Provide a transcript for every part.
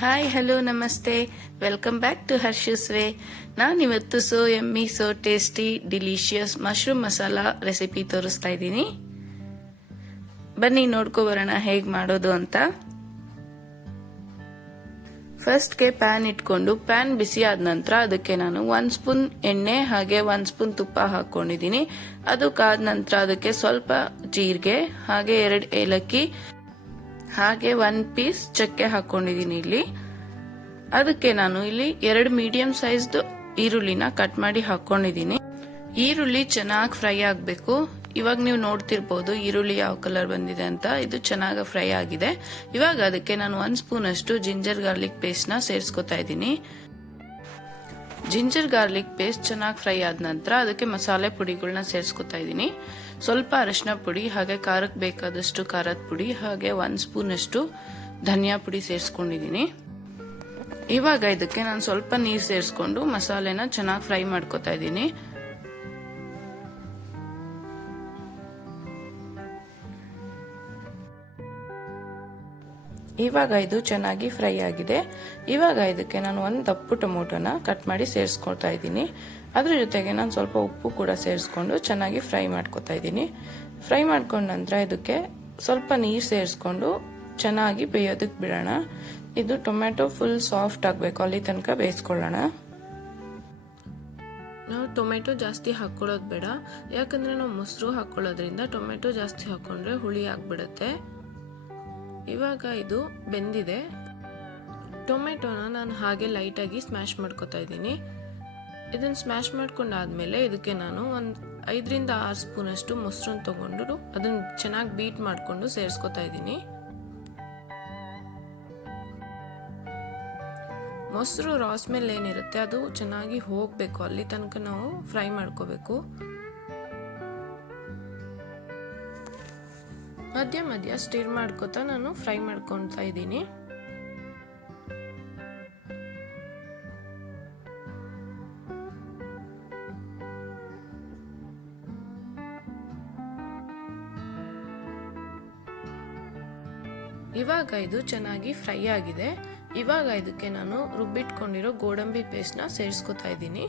Hi hello ನಮಸ್ತೆ, welcome back to ಹರ್ಷಸ್ way. ನಾನಿವತ್ತು so ಎಮ್ಮಿ so tasty delicious mushroom masala recipe ತೋರಿಸ್ತಾ ಇದ್ದೀನಿ. ಬನ್ನಿ ನೋಡ್ಕೊ ಬರೋಣ ಹೇಗೆ ಮಾಡೋದು ಅಂತ. ಫಸ್ಟ್ಗೆ ಪ್ಯಾನ್ ಇಟ್ಕೊಂಡು ಪ್ಯಾನ್ ಬಿಸಿ ಆದ ನಂತರ ಅದಕ್ಕೆ ನಾನು 1 ಸ್ಪೂನ್ ಎಣ್ಣೆ ಹಾಗೆ 1 ಸ್ಪೂನ್ ತುಪ್ಪ ಹಾಕೊಂಡಿದ್ದೀನಿ. ಅದು ಕಾದ ನಂತರ ಅದಕ್ಕೆ ಸ್ವಲ್ಪ ಜೀರಿಗೆ ಹಾಗೆ 2 ಏಲಕ್ಕಿ ಹಾಗೆ 1 ಪೀಸ್ ಚಕ್ಕೆ ಹಾಕೊಂಡಿದ್ದೀನಿ ಇಲ್ಲಿ. ಅದಕ್ಕೆ ನಾನು ಇಲ್ಲಿ 2 ಮೀಡಿಯಂ ಸೈಜ್ದು ಈರುಳ್ಳಿನ ಕಟ್ ಮಾಡಿ ಹಾಕೊಂಡಿದ್ದೀನಿ. ಈರುಳ್ಳಿ ಚೆನ್ನಾಗಿ ಫ್ರೈ ಆಗಬೇಕು. ಇವಾಗ ನೀವು ನೋಡ್ತಿರ್ಬೋದು ಈರುಳ್ಳಿ ಯಾವ ಕಲರ್ ಬಂದಿದೆ ಅಂತ. ಇದು ಚೆನ್ನಾಗಿ ಫ್ರೈ ಆಗಿದೆ. ಇವಾಗ ಅದಕ್ಕೆ ನಾನು 1 ಸ್ಪೂನ್ ಅಷ್ಟು ಜಿಂಜರ್ ಗಾರ್ಲಿಕ್ ಪೇಸ್ಟ್ ನ ಸೇರಿಸ್ಕೊತಾ ಇದ್ದೀನಿ. ಜಿಂಜರ್ ಗಾರ್ಲಿಕ್ ಪೇಸ್ಟ್ ಚೆನ್ನಾಗಿ ಫ್ರೈ ಆದ ನಂತರ ಅದಕ್ಕೆ ಮಸಾಲೆ ಪುಡಿಗಳನ್ನ ಸೇರಿಸ್ಕೊತಾ ಇದ್ದೀನಿ. ಸ್ವಲ್ಪ ಅರಿಶಿನ ಪುಡಿ ಹಾಗೆ ಖಾರಕ್ಕೆ ಬೇಕಾದಷ್ಟು ಖಾರದ ಪುಡಿ ಹಾಗೆ 1 ಸ್ಪೂನ್ ಅಷ್ಟು ಧನಿಯಾ ಪುಡಿ ಸೇರಿಸ್ಕೊಂಡಿದ್ದೀನಿ. ಇವಾಗ ಇದಕ್ಕೆ ನಾನು ಸ್ವಲ್ಪ ನೀರು ಸೇರಿಸ್ಕೊಂಡು ಮಸಾಲೆನ ಚೆನ್ನಾಗಿ ಫ್ರೈ ಮಾಡ್ಕೊತಾ ಇದ್ದೀನಿ. ಇವಾಗ ಇದು ಚೆನ್ನಾಗಿ ಫ್ರೈ ಆಗಿದೆ. ಇವಾಗ ಇದಕ್ಕೆ ನಾನು 1 ದಪ್ಪು ಟೊಮೊಟೊನ ಕಟ್ ಮಾಡಿ ಸೇರಿಸ್ಕೊಳ್ತಾ ಇದ್ದೀನಿ. ಅದ್ರ ಜೊತೆಗೆ ನಾನು ಸ್ವಲ್ಪ ಉಪ್ಪು ಕೂಡ ಸೇರಿಸ್ಕೊಂಡು ಚೆನ್ನಾಗಿ ಫ್ರೈ ಮಾಡ್ಕೊತಾ ಇದ್ದೀನಿ. ಫ್ರೈ ಮಾಡ್ಕೊಂಡ ನಂತರ ಇದಕ್ಕೆ ಸ್ವಲ್ಪ ನೀರು ಸೇರಿಸ್ಕೊಂಡು ಚೆನ್ನಾಗಿ ಬೇಯೋದಕ್ಕೆ ಬಿಡೋಣ. ಇದು ಟೊಮೆಟೊ ಫುಲ್ ಸಾಫ್ಟ್ ಆಗಬೇಕು, ಅಲ್ಲಿ ತನಕ ಬೇಯಿಸ್ಕೊಳ್ಳೋಣ. ನಾವು ಟೊಮೆಟೊ ಜಾಸ್ತಿ ಹಾಕೊಳ್ಳೋದು ಬೇಡ, ಯಾಕಂದ್ರೆ ನಾವು ಮೊಸರು ಹಾಕೊಳ್ಳೋದ್ರಿಂದ ಟೊಮೆಟೊ ಜಾಸ್ತಿ ಹಾಕೊಂಡ್ರೆ ಹುಳಿ ಆಗ್ಬಿಡುತ್ತೆ. ಇವಾಗ ಇದು ಬೆಂದಿದೆ. ಟೊಮೆಟೊನ ನಾನು ಹಾಗೆ ಲೈಟಾಗಿ ಸ್ಮ್ಯಾಶ್ ಮಾಡ್ಕೊತಾ ಇದ್ದೀನಿ. ಇದನ್ನ ಸ್ಮ್ಯಾಶ್ ಮಾಡ್ಕೊಂಡಾದ್ಮೇಲೆ ಇದಕ್ಕೆ ನಾನು 5 ರಿಂದ 6 ಸ್ಪೂನ್ ಅಷ್ಟು ಮೊಸರನ್ನ ತಗೊಂಡು ಅದನ್ನ ಚೆನ್ನಾಗಿ ಬೀಟ್ ಮಾಡ್ಕೊಂಡು ಸೇರಿಸ್ಕೊತಾ ಇದ್ದೀನಿ. ಮೊಸರು ರಾ ಸ್ಮೆಲ್ ಏನಿರುತ್ತೆ ಅದು ಚೆನ್ನಾಗಿ ಹೋಗ್ಬೇಕು, ಅಲ್ಲಿ ತನಕ ನಾವು ಫ್ರೈ ಮಾಡ್ಕೋಬೇಕು. ಮಧ್ಯ ಮಧ್ಯ ಸ್ಟಿರ್ ಮಾಡ್ಕೋತಾ ನಾನು ಫ್ರೈ ಮಾಡ್ಕೊತಾ ಇದ್ದೀನಿ. ಇವಾಗ ಇದು ಚೆನ್ನಾಗಿ ಫ್ರೈ ಆಗಿದೆ. ಇವಾಗ ಇದಕ್ಕೆ ನಾನು ರುಬ್ಬಿಟ್ಕೊಂಡಿರೋ ಗೋಡಂಬಿ ಪೇಸ್ಟ್ ನ ಸೇರಿಸ್ಕೊತಾ ಇದ್ದೀನಿ.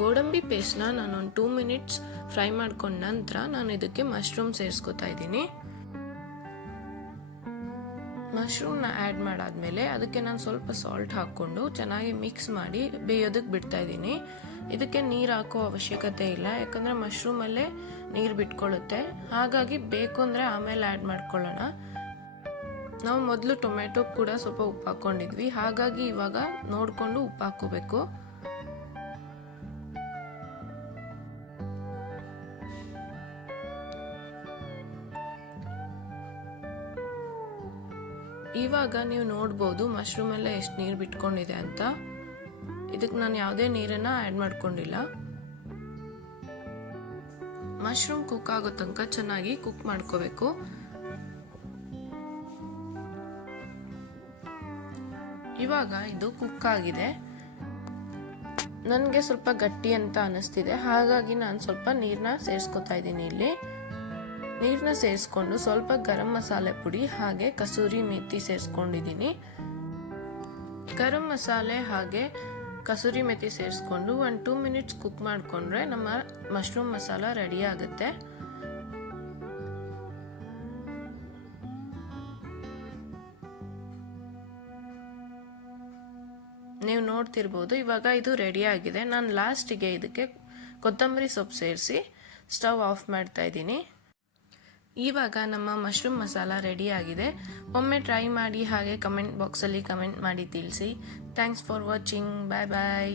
ಗೋಡಂಬಿ ಪೇಸ್ಟ್ ನ ನಾನು 2 ಮಿನಿಟ್ಸ್ ಫ್ರೈ ಮಾಡ್ಕೊಂಡ ನಂತರ ನಾನು ಇದಕ್ಕೆ ಮಶ್ರೂಮ್ ಸೇರಿಸ್ಕೊತಾ ಇದ್ದೀನಿ. ಮಶ್ರೂಮ್ ನ ಆಡ್ ಮಾಡಾದ್ಮೇಲೆ ಅದಕ್ಕೆ ನಾನು ಸ್ವಲ್ಪ ಸಾಲ್ಟ್ ಹಾಕೊಂಡು ಚೆನ್ನಾಗಿ ಮಿಕ್ಸ್ ಮಾಡಿ ಬೇಯೋದಕ್ಕೆ ಬಿಡ್ತಾ ಇದ್ದೀನಿ. ಇದಕ್ಕೆ ನೀರು ಹಾಕೋ ಅವಶ್ಯಕತೆ ಇಲ್ಲ, ಯಾಕಂದ್ರೆ ಮಶ್ರೂಮ್ ಅಲ್ಲೇ ನೀರು ಬಿಟ್ಕೊಳ್ಳುತ್ತೆ. ಹಾಗಾಗಿ ಬೇಕು ಅಂದ್ರೆ ಆಮೇಲೆ ಆಡ್ ಮಾಡ್ಕೊಳ್ಳೋಣ. ನಾವು ಮೊದಲು ಟೊಮೆಟೊ ಕೂಡ ಸ್ವಲ್ಪ ಉಪ್ಪು ಹಾಕೊಂಡಿದ್ವಿ, ಹಾಗಾಗಿ ಇವಾಗ ನೋಡ್ಕೊಂಡು ಉಪ್ಪು ಹಾಕೋಬೇಕು. ಇವಾಗ ನೀವು ನೋಡ್ಬೋದು ಮಶ್ರೂಮ್ ಎಲ್ಲ ಎಷ್ಟು ನೀರು ಬಿಟ್ಕೊಂಡಿದೆ ಅಂತ. ಇದಕ್ಕೆ ನಾನು ಯಾವುದೇ ನೀರನ್ನ ಆಡ್ ಮಾಡ್ಕೊಂಡಿಲ್ಲ. ಮಶ್ರೂಮ್ ಕುಕ್ ಆಗೋ ತನಕ ಚೆನ್ನಾಗಿ ಕುಕ್ ಮಾಡ್ಕೋಬೇಕು. ಇವಾಗ ಇದು ಕುಕ್ ಆಗಿದೆ. ನನಗೆ ಸ್ವಲ್ಪ ಗಟ್ಟಿ ಅಂತ ಅನಿಸ್ತಿದೆ, ಹಾಗಾಗಿ ನಾನು ಸ್ವಲ್ಪ ನೀರನ್ನ ಸೇರಿಸ್ಕೊತಾ ಇದ್ದೀನಿ. ಇಲ್ಲಿ ನೀರನ್ನ ಸೇರಿಸ್ಕೊಂಡು ಸ್ವಲ್ಪ ಗರಂ ಮಸಾಲೆ ಪುಡಿ ಹಾಗೆ ಕಸೂರಿ ಮೇಥಿ ಸೇರಿಸ್ಕೊಂಡಿದ್ದೀನಿ. ಗರಂ ಮಸಾಲೆ ಹಾಗೆ ಕಸೂರಿ ಮೇಥಿ ಸೇರಿಸ್ಕೊಂಡು 1-2 ಮಿನಿಟ್ಸ್ ಕುಕ್ ಮಾಡ್ಕೊಂಡ್ರೆ ನಮ್ಮ ಮಶ್ರೂಮ್ ಮಸಾಲ ರೆಡಿ ಆಗುತ್ತೆ. ನೀವು ನೋಡ್ತಿರ್ಬೋದು ಇವಾಗ ಇದು ರೆಡಿ ಆಗಿದೆ. ನಾನು ಲಾಸ್ಟಿಗೆ ಇದಕ್ಕೆ ಕೊತ್ತಂಬರಿ ಸೊಪ್ಪು ಸೇರಿಸಿ ಸ್ಟವ್ ಆಫ್ ಮಾಡ್ತಾ ಇದ್ದೀನಿ. ಇವಾಗ ನಮ್ಮ ಮಶ್ರೂಮ್ ಮಸಾಲ ರೆಡಿ ಆಗಿದೆ. ಒಮ್ಮೆ ಟ್ರೈ ಮಾಡಿ ಹಾಗೆ ಕಮೆಂಟ್ ಬಾಕ್ಸಲ್ಲಿ ಕಮೆಂಟ್ ಮಾಡಿ ತಿಳಿಸಿ. Thanks for watching. Bye bye.